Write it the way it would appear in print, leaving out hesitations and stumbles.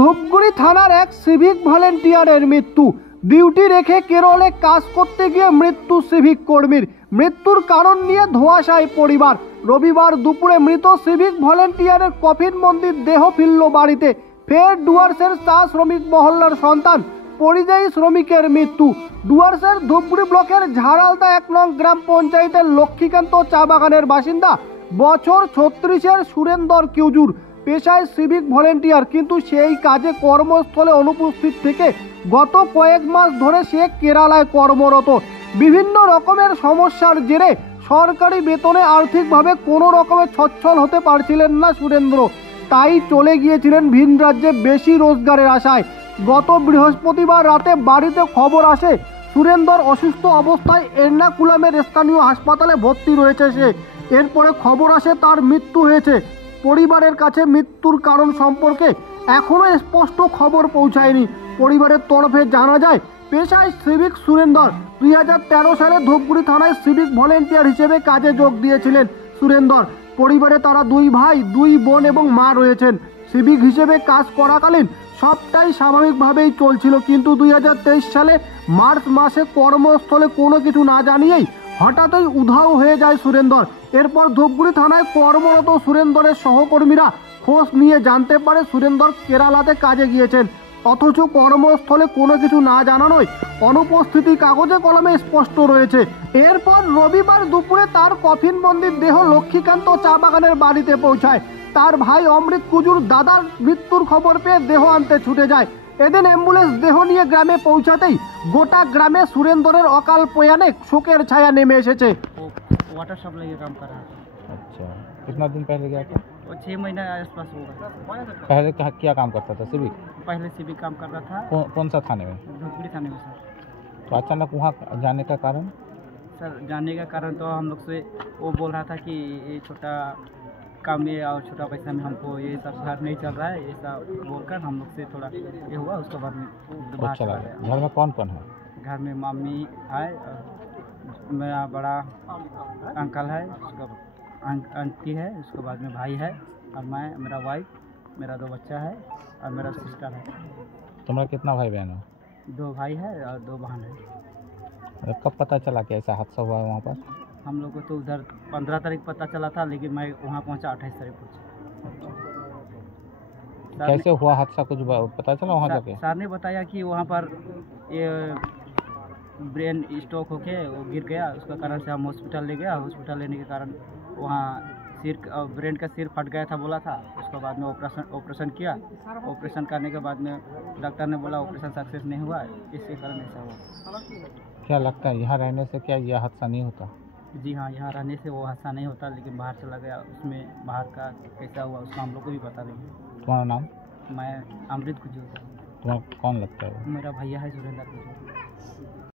ধূপগুড়ি থানার এক সিভিক ভলেন্টিয়ারের মৃত্যু। ডিউটি রেখে কেরলে কাজ করতে গিয়ে মৃত্যু সিভিক কর্মীর। মৃত্যুর কারণ নিয়ে ধোঁয়াশায় পরিবার। রবিবার দুপুরে মৃত সিভিক ভলেন্টিয়ারের কফিনবন্দি দেহ ফিরল বাড়িতে। ফের ডুয়ার্সের চা শ্রমিক মহল্লার সন্তান পরিযায়ী শ্রমিকের মৃত্যু। ডুয়ার্সের ধূপগুড়ি ব্লকের ঝাড়ালদা 1 নং গ্রাম পঞ্চায়েতের লক্ষ্মীকান্ত চা বাগানের বাসিন্দা বছর 36-এর সুরেন্দর কিউজুর পেশায় সিভিক ভলেন্টিয়ার, কিন্তু সেই কাজে কর্মস্থলে অনুপস্থিত থেকে গত কয়েক মাস ধরে সে কেরালায় কর্মরত। বিভিন্ন রকমের সমস্যার জেরে সরকারি বেতনে আর্থিকভাবে কোনো রকমের সচ্ছল হতে পারছিলেন না সুরেন্দ্র। তাই চলে গিয়েছিলেন ভিন রাজ্যে বেশি রোজগারের আশায়। গত বৃহস্পতিবার রাতে বাড়িতে খবর আসে সুরেন্দর অসুস্থ অবস্থায় এর্নাকুলামের স্থানীয় হাসপাতালে ভর্তি রয়েছে সে। এরপরে খবর আসে তার মৃত্যু হয়েছে। পরিবারের কাছে মৃত্যুর কারণ সম্পর্কে এখনও স্পষ্ট খবর পৌঁছায়নি। পরিবারের তরফে জানা যায়, পেশায় সিভিক সুরেন্দর 2013 সালে ধূপগুড়ি থানায় সিভিক ভলেন্টিয়ার হিসেবে কাজে যোগ দিয়েছিলেন সুরেন্দর। পরিবারে তারা 2 ভাই 2 বোন এবং মা রয়েছেন। সিভিক হিসেবে কাজ করাকালীন সবটাই স্বাভাবিকভাবেই চলছিল, কিন্তু 2023 সালে মার্চ মাসে কর্মস্থলে কোনো কিছু না জানিয়েই হঠাৎই উধাও হয়ে যায় সুরেন্দর। এরপর ধূপগুড়ি থানায় কর্মরত সুরেন্দরের সহকর্মীরা খোঁজ নিয়ে জানতে পারে সুরেন্দর কেরালাতে কাজে গিয়েছেন, অথচ কর্মস্থলে কোনো কিছু না জানানোয় অনুপস্থিতি কাগজে কলমে স্পষ্ট রয়েছে। এরপর রবিবার দুপুরে তার কফিনবন্দি দেহ লক্ষ্মীকান্ত চা বাগানের বাড়িতে পৌঁছায়। তার ভাই অমৃত কুজুর দাদার মৃত্যুর খবর পেয়ে দেহ আনতে ছুটে যায়। এদিন অ্যাম্বুলেন্স দেহ নিয়ে গ্রামে পৌঁছাতেই গোটা গ্রামে সুরেন্দরের অকাল প্রয়াণে শোকের ছায়া नेमे এসেছে। वाटर सप्लाई का काम कर रहा था। अच्छा, कितना दिन पहले गया था? वो 6 महीना आसपास होगा। पहले क्या काम करता था? सिविक? पहले सिविक काम कर रहा था कौन सा थाने में? धूपगुड़ी थाने में सर। तो अचानक वहाँ जाने का कारण? सर जाने का कारण तो हम लोग से वो बोल रहा था कि ये छोटा काम में और छोटा पैसा में हमको ये सब घर नहीं चल रहा है, ऐसा बोलकर हम लोग से थोड़ा ये हुआ। उसके बाद में बाहर चला गया। घर में कौन कौन है? घर में मम्मी है, मेरा बड़ा अंकल है, उसका आंटी है, उसके बाद में भाई है, और मैं, मेरा वाइफ, मेरा 2 बच्चा है और मेरा सिस्टर है। तुम्हारा कितना भाई बहन है? 2 भाई है और 2 बहन है। कब पता चला कि ऐसा हादसा हुआ है वहाँ पर? हम लोग को तो उधर 15 तारीख पता चला था, लेकिन मैं वहाँ पहुँचा 28 तारीख पहुँचा। कैसे हुआ हादसा, कुछ पता चला वहाँ जाके? सर ने बताया कि वहाँ पर ये ब्रेन स्ट्रोक होके वो गिर गया, उसका कारण से हम हॉस्पिटल ले गया। हॉस्पिटल लेने के कारण वहाँ ब्रेन का सिर फट गया था बोला था। उसके बाद में ऑपरेशन किया। ऑपरेशन करने के बाद में डॉक्टर ने बोला ऑपरेशन सक्सेस नहीं हुआ, इसके कारण ऐसा हुआ। क्या लगता है यहाँ रहने से क्या यह हादसा नहीं होता? जी हाँ, यहाँ रहने से वो हादसा नहीं होता, लेकिन बाहर चला गया, उसमें बाहर का कैसा हुआ उसका हम लोग को भी पता नहीं। तुम्हारा नाम? मैं अमृत कुजूर। तुम्हारा कौन लगता है? मेरा भैया है सुरेंद्र कुजूर।